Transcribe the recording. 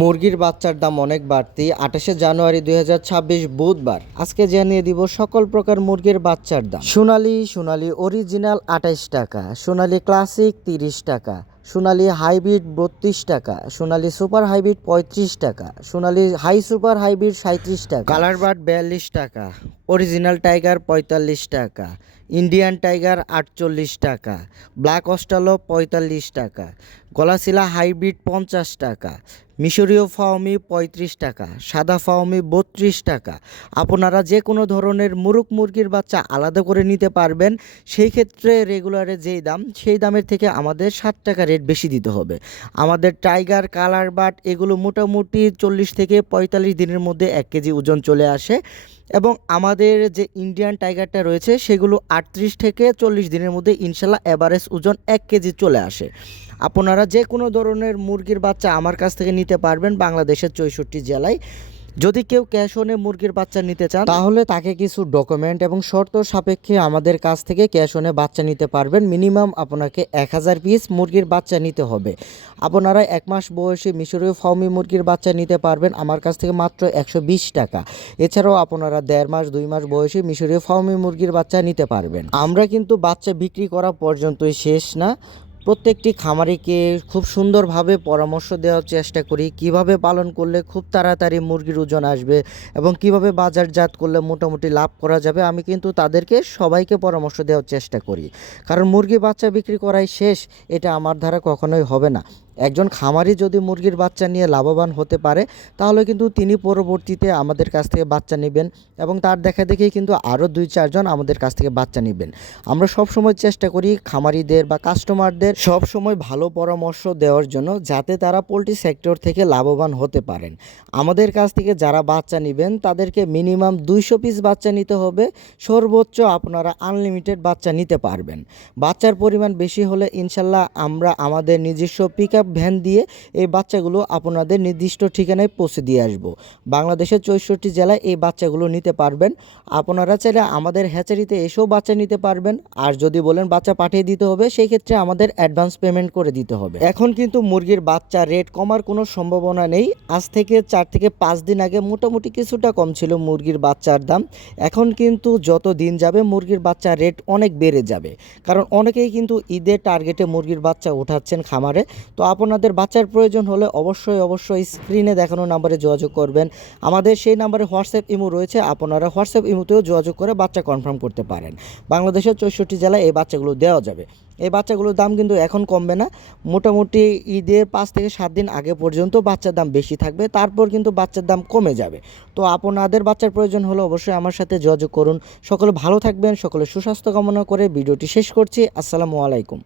মুরগির বাচ্চার দাম অনেক বাড়তি। ২৮শে জানুয়ারি ২০২৬ বুধবার। আজকে জানিয়ে দিব সকল প্রকার মুরগির বাচ্চার দাম। সোনালী অরিজিনাল ২৮ টাকা, সোনালী ক্লাসিক ৩০ টাকা, সোনালী হাইব্রিড ৩২ টাকা, সোনালী সুপার হাইব্রিড ৩৫ টাকা, সোনালী হাই সুপার হাইব্রিড ৩৭ টাকা, কালার বার্ড ৪২ টাকা, অরিজিনাল টাইগার ৪৫ টাকা, ইন্ডিয়ান টাইগার ৪৮ টাকা, ব্ল্যাক অস্ট্রালো ৪৫ টাকা, গলাশিলা হাইব্রিড ৫০ টাকা, মিশরীয় ফাওমি ৩৫ টাকা, সাদা ফাওমি ৩২ টাকা। আপনারা যে কোনো ধরনের মুরগির বাচ্চা আলাদা করে নিতে পারবেন। সেই ক্ষেত্রে রেগুলারে যেই দাম সেই দামের থেকে আমাদের ৭ টাকা রেট বেশি দিতে হবে। আমাদের টাইগার, কালার বাট এগুলো মোটামুটি ৪০ থেকে ৪৫ দিনের মধ্যে ১ কেজি ওজন চলে আসে এবং আমাদের যে ইন্ডিয়ান টাইগারটা রয়েছে সেগুলো ৩৮ থেকে ৪০ দিনের মধ্যে ইনশাল্লাহ অ্যাভারেজ ওজন ১ কেজি চলে আসে। আপনারা যে কোনো ধরনের মুরগির বাচ্চা আমার কাছ থেকে নিতে পারবেন বাংলাদেশের ৬৪ জেলায়। যদি কেউ ক্যাশ অনে মুরগির বাচ্চা নিতে চান তাহলে তাকে কিছু ডকুমেন্ট এবং শর্ত সাপেক্ষে আমাদের কাছ থেকে ক্যাশ অনে বাচ্চা নিতে পারবেন। মিনিমাম আপনাকে ১০০০ পিস মুরগির বাচ্চা নিতে হবে। আপনারা ১ মাস বয়সী মিশরীয় ফাউমি মুরগির বাচ্চা নিতে পারবেন আমার কাছ থেকে মাত্র ১২০ টাকা। এছাড়াও আপনারা ১.৫ মাস ২ মাস বয়সী মিশরীয় ফাউমি মুরগির বাচ্চা নিতে পারবেন। আমরা কিন্তু বাচ্চা বিক্রি করা পর্যন্তই শেষ না, প্রত্যেকটি খামারিকে খুব সুন্দরভাবে পরামর্শ দেওয়ার চেষ্টা করি কিভাবে পালন করলে খুব তাড়াতাড়ি মুরগির ওজন আসবে এবং কিভাবে বাজারজাত করলে মোটামুটি লাভ করা যাবে। আমি কিন্তু তাদেরকে সবাইকে পরামর্শ দেওয়ার চেষ্টা করি, কারণ মুরগি বাচ্চা বিক্রি করাই শেষ এটা আমার দ্বারা কখনোই হবে না। একজন খামারি যদি মুরগির বাচ্চা নিয়ে লাভবান হতে পারে তাহলে কিন্তু তিনি পরবর্তীতে আমাদের কাছ থেকে বাচ্চা নেবেন এবং তার দেখা দেখেই কিন্তু আরও ২-৪ জন আমাদের কাছ থেকে বাচ্চা নেবেন। আমরা সবসময় চেষ্টা করি খামারিদের বা কাস্টমারদের সবসময় ভালো পরামর্শ দেওয়ার জন্য, যাতে তারা পোলট্রি সেক্টর থেকে লাভবান হতে পারেন। আমাদের কাছ থেকে যারা বাচ্চা নেবেন তাদেরকে মিনিমাম ২০০ পিস বাচ্চা নিতে হবে, সর্বোচ্চ আপনারা আনলিমিটেড বাচ্চা নিতে পারবেন। বাচ্চার পরিমাণ বেশি হলে ইনশাল্লাহ আমরা আমাদের নিজস্ব পিক আপ ভ্যান দিয়ে এই বাচ্চাগুলো আপনাদের নির্দিষ্ট ঠিকানায় পৌঁছে দিয়ে আসব। বাংলাদেশের ৬৪ জেলায় এই বাচ্চাগুলো নিতে পারবেন। আপনারা চাইলে আমাদের হ্যাচারিতে এসেও বাচ্চা নিতে পারবেন। আর যদি বলেন বাচ্চা পাঠিয়ে দিতে হবে সেই ক্ষেত্রে আমাদের অ্যাডভান্স পেমেন্ট করে দিতে হবে। এখন কিন্তু মুরগির বাচ্চা রেট কমার কোনো সম্ভাবনা নেই। আজ থেকে ৪ থেকে ৫ দিন আগে মোটামুটি কিছুটা কম ছিল মুরগির বাচ্চার দাম। এখন কিন্তু যত দিন যাবে মুরগির বাচ্চার রেট অনেক বেড়ে যাবে, কারণ অনেকেই কিন্তু ঈদের টার্গেটে মুরগির বাচ্চা উঠাচ্ছেন খামারে। তো আপনাদের বাচ্চার প্রয়োজন হলে অবশ্যই স্ক্রিনে দেখানো নাম্বারে যোগাযোগ করবেন। আমাদের সেই নাম্বারে হোয়াটসঅ্যাপ ইমো রয়েছে, আপনারা হোয়াটসঅ্যাপ ইমোতেও যোগাযোগ করে বাচ্চা কনফার্ম করতে পারেন। বাংলাদেশের ৬৪ জেলায় এই বাচ্চাগুলো দেওয়া যাবে। এই বাচ্চাগুলোর দাম কিন্তু এখন কমবে না, মোটামুটি ঈদের ৫ থেকে ৭ দিন আগে পর্যন্ত বাচ্চার দাম বেশি থাকবে, তারপর কিন্তু বাচ্চার দাম কমে যাবে। তো আপনাদের বাচ্চার প্রয়োজন হলে অবশ্যই আমার সাথে যোগাযোগ করুন। সকলে ভালো থাকবেন, সকলে সুস্বাস্থ্য কামনা করে ভিডিওটি শেষ করছি। আসসালামু আলাইকুম।